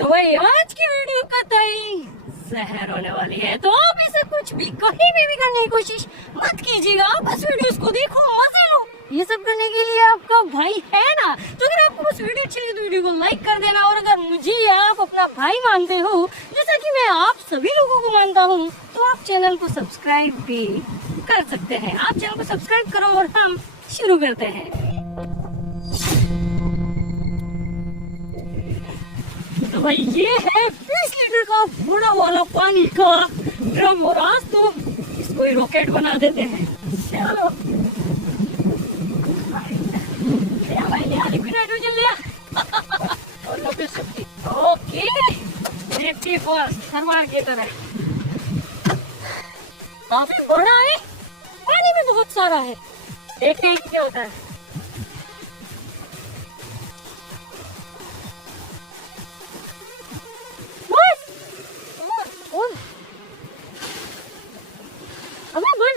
तो भाई आज की वीडियो कतई जहर होने वाली है, तो आप इसे कुछ भी कहीं भी करने की कोशिश मत कीजिएगा। बस वीडियोस को देखो, मजे लो। ये सब करने के लिए आपका भाई है ना। तो अगर आपको बस वीडियो अच्छी लगी तो वीडियो को लाइक कर देना। और अगर मुझे आप अपना भाई मानते हो, जैसा कि मैं आप सभी लोगों को मानता हूँ, तो आप चैनल को सब्सक्राइब भी कर सकते हैं। आप चैनल को सब्सक्राइब करो और हम शुरू करते हैं। तो भाई ये है 20 लीटर का बड़ा वाला पानी का ड्रम, और आज तो इसको ही रॉकेट बना देते हैं। चलो लिक्विड हाइड्रोजन लिया और ओके, सेफ्टी फर्स्ट, हर की तरह। काफी बड़ा है, पानी में बहुत सारा है। देखते हैं क्या होता है।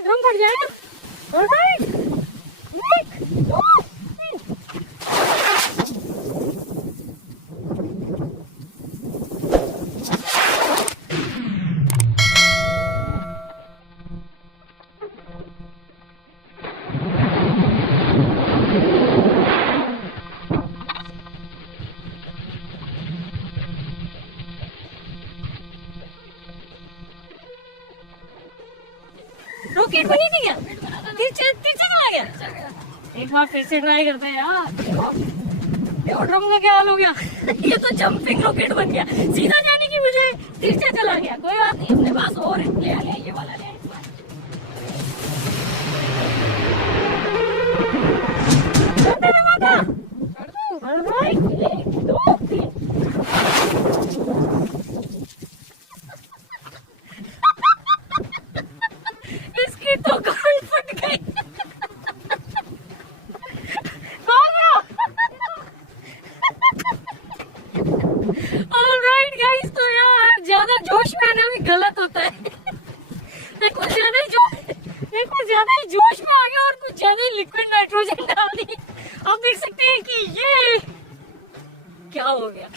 ड्रम फट जाएगा। ऑलराइट, रॉकेट बनी थी क्या? तीर चला गया। एक बार फिर से ट्राई करते हैं यार। ड्रम का क्या हाल हो गया? ये तो जंपिंग रॉकेट बन गया। सीधा जाने की मुझे तीर चला गया। कोई बात नहीं, अपने पास और है, ये वाला ले। इसकी तो गांड फट गई। ऑलराइट गाइस, तो यार ज्यादा जोश में आना भी गलत होता है। मैं कुछ ज्यादा ही जोश में आ गया और कुछ ज्यादा ही लिक्विड नाइट्रोजन डाल दी। आप देख सकते हैं कि ये क्या हो गया।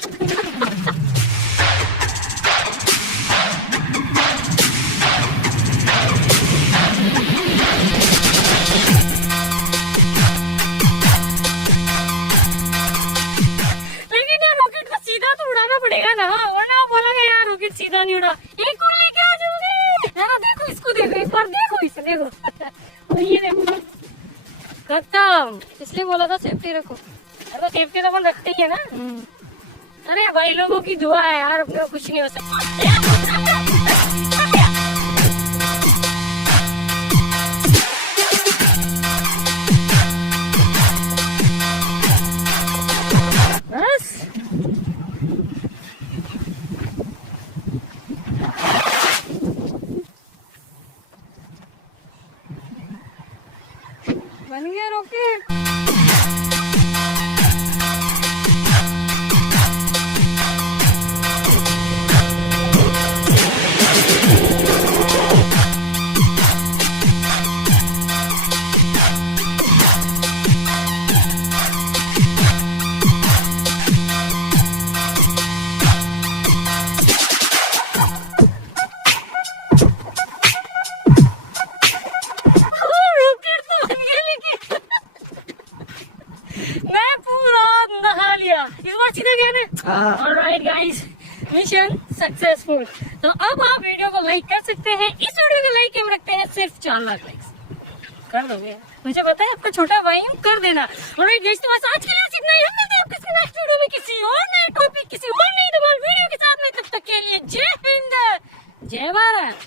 लेकिन यार रॉकेट को सीधा तो उड़ाना पड़ेगा ना, वरना बोला गया यार रॉकेट सीधा नहीं उड़ा। एक और लेके आ जाओगे यार। देखो इसको, देखो एक बार, देखो इसे, देखो। और ये देखो खत्म। इसलिए बोला था सेफ्टी रखो। अरे सेफ्टी तो अपन रखते ही है ना। अरे भाई लोगों की दुआ है यार, अपने को कुछ नहीं हो सकता। बस बन गया rocket. Alright guys, mission successful. तो अब आप वीडियो को लाइक कर सकते हैं। इस वीडियो को लाइक हम रखते हैं सिर्फ 4 लाख लाइक्स। कर दोगे? मुझे पता है आपका छोटा भाई हूँ, कर देना। ऑलराइट गाइस, तो बस आज के लिए इतना ही। हम मिलते हैं आपके नेक्स्ट वीडियो में किसी और नए टॉपिक, किसी और नई धमाल वीडियो के साथ में। तब तक के लिए जय हिंद, जय भारत।